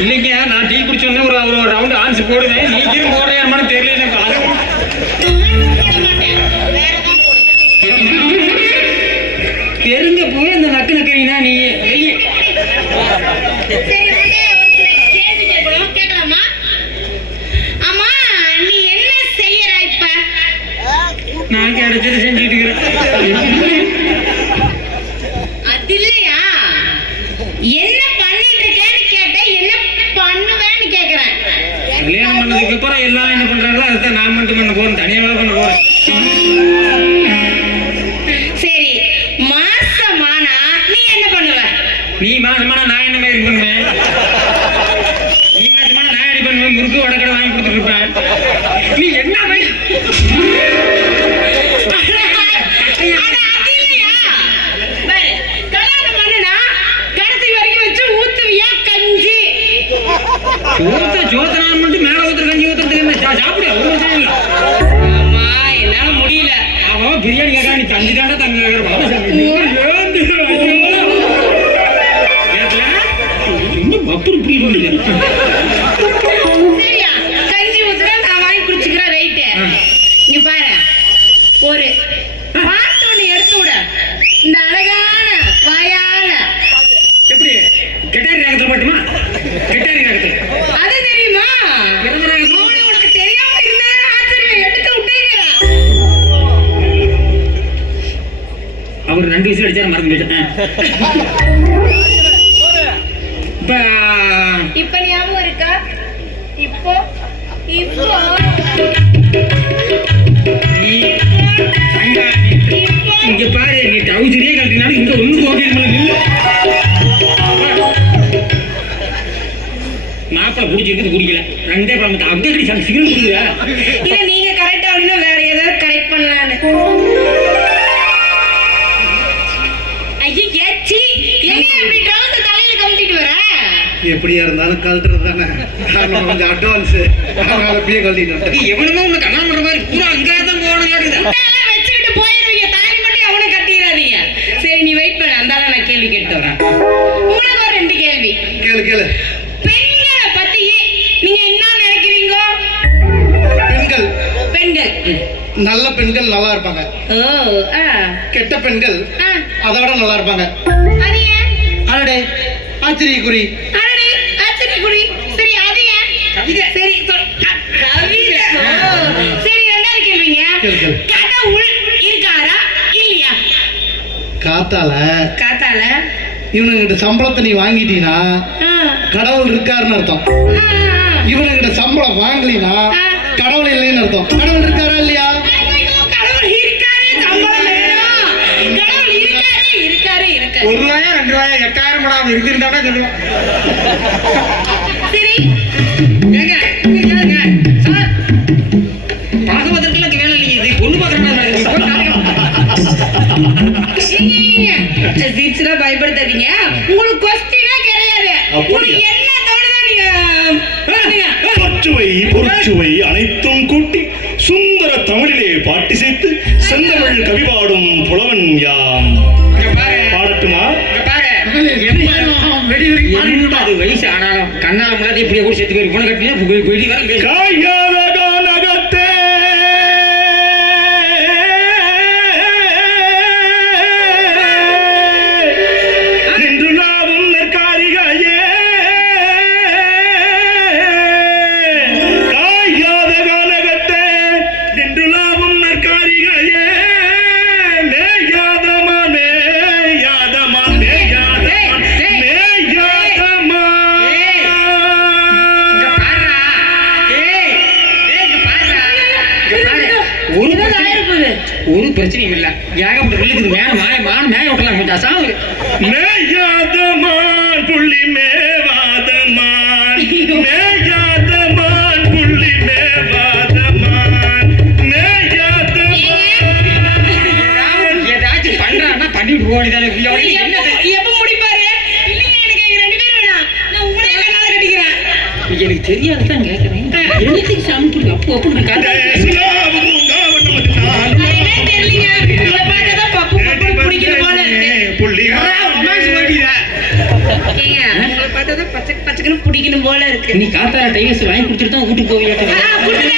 இல்லைங்க, நான் டீ குடிச்சோன்னு ஒரு ரவுண்ட் ஆன்ஸ் போடுவேன். நீங்களும் போடுறேன்னு தெரியல எனக்கு. தெரிஞ்ச போய் அந்த நக்கு நக்கிறீங்கன்னா நீ நான் கிடைச்சது செஞ்சுட்டு இருக்கிறேன். அது இல்லையா, என்ன பண்ணிட்டு இருக்கேன்னு கேட்டேன், என்ன பண்ணுவேன்னு கேக்குறேன். கல்யாணம் பண்ணதுக்கு அப்புறம் எல்லாரும் என்ன பண்றாங்களோ அதை நான் மட்டும் பண்ண போறேன், தனியாக பண்ண போறேன். சரி, மாசமானா நீ என்ன பண்ணுவ? நீ மாசமானா நான் என்ன மாதிரி பண்ணுவேன்? நீ மாசமானா நான் எப்படி பண்ணுவேன்? முறுக்கு வடக்கடை வாங்கி கொடுத்துட்டு இருப்பேன். நீ என்ன ஜோத்தனான் மட்டும் மேல ஊத்துற கஞ்சி ஊத்துறதுக்கு என்ன சாப்பிடு? ஒரு விஷயம் இல்ல. ஆமா, என்னால முடியல. அவன் பிரியாணி கேட்கா, நீ தங்கி தாண்டா தங்க சரியா, கஞ்சி ஊத்துற நான் வாங்கி குடிச்சுக்கிறேன். ரைட்டு. இங்க பாரு, ஒரு பாட்டு ஒண்ணு எடுத்து விட. இந்த அழகான வாயால எப்படி கெட்டாரி ராகத்துல மட்டுமா? கெட்டாரி ராகத்துல அது தெரியுமா? உனக்கு தெரியாம இருந்தா ஆச்சரியம், எடுத்து விட்டேங்க. அவர் 2 வயசுல அடிச்சாரு, மறந்து போயிட்டேன். இப்ப ஞாபகம் இருக்கா? இப்போ இங்க பாரு, நீ டவுசரியே கழட்டினாலும் இங்க ஒண்ணு போக மாப்பிள குடிச்சிருக்குது, குடிக்கல. 2 பழமத்தை அப்படியே சிக்னல் குடிக்குதா? இல்ல, நீங்க கரெக்டா அப்படின்னா வேற ஏதாவது கரெக்ட் பண்ணலான்னு. ஐயா, சி, எங்க இப்படி ட்ரவுசர் தலையில கழட்டிட்டு வர? எப்படியா இருந்தாலும் கழட்டுறது தானே. நான் கொஞ்சம் அட்வான்ஸ், அதனால அப்படியே கழட்டிட்டு. எவனுமே உன்னை கல்யாணம் பண்ற மாதிரி பூரா அங்கேதான் போகணும். வச்சுக்கிட்டு போயிருவீங்க, தாலி மட்டும் அவனை கட்டிடாதீங்க. சரி, நீ வெயிட் பண்ண, அந்தால நான் கேள்வி கேட்டு வரேன். உங்களுக்கு ஒரு 2 கேள்வி. கேளு கேளு. பெண்களை பத்தி நீங்க என்ன நினைக்கிறீங்க? பெண்கள் நல்ல பெண்கள் நல்லா இருப்பாங்க. கெட்ட பெண்கள் அதோட நல்லா இருப்பாங்க. அது ஏன்? அடடே, ஆச்சரியக்குறி. அடடே, ஆச்சரியக்குறி. சரி, அது ஏன்? கவிதை. சரி, கவிதை. சரி, 2வது கேள்விங்க. கடவுள் இருக்காரா இல்லையா? காத்தால காத்தால இவனுங்கிட்ட சம்பளத்தை நீ வாங்கிட்டீனா கடவுள் இருக்காருன்னு அர்த்தம். இவனுங்கிட்ட சம்பளம் வாங்கலினா கடவுள் இல்லைன்னு அர்த்தம். கடவுள் இருக்காரா இல்லையா? கடவுள் இருக்காரு, சம்பளம் வேணும். கடவுள் இருக்காரு, இருக்காரு, இருக்காரு. 1 ரூபாயா 2 ரூபாயா 8000 படம் இருந்திருந்தாடா சொல்லுவான். சரி, ஏங்க சார், பாகவதற்கெல்லாம் வேலை இல்லைங்க. இது பொண்ணு பார்க்கறேன். சீட்ஸ்ல பயப்படுத்தாதீங்க. உங்களுக்கு கொஸ்டினே கிடையாது. உங்களுக்கு என்ன தோணுதோ நீங்க பச்சுவை பொருச்சுவை அனைத்தும் கூட்டி சுந்தர தமிழிலே பாட்டி சேர்த்து செந்தமிழ் கவி பாடும் புலவன் யாம். பாடட்டுமா? அது வயசு ஆனாலும் கண்ணால முன்னாடி இப்படியே கூட சேர்த்து போய் போன கட்டினா வெடி வர ஒரு பிரச்சனையும் இல்ல. ஏகப்பட்ட பிள்ளைக்கு மேய விட்டலாம். சாவு மேயாதமான் புள்ளி மேவாதமான், மேயாதமான் புள்ளி மேவாதமான், மேயாதமான். ஏதாச்சும் பண்றான்னா பண்ணிட்டு போனிதானே. எப்ப முடிப்பாரு? இல்லைங்க, எனக்கு 2 பேரும் வேணாம். நான் உங்களே கண்ணால கட்டிக்கிறேன். எனக்கு தெரியாதுதான் கேட்கறேன். எழுத்துக்கு சாமி அப்போ அப்படி காட்டு பச்சைக்குன்னு பிடிக்கல குடிக்கணும் போல இருக்கு நீ காத்தால டைவர்ஸ் வாங்கி குடிச்சிட்டு தான் வீட்டுக்கு போவியா குடுக்க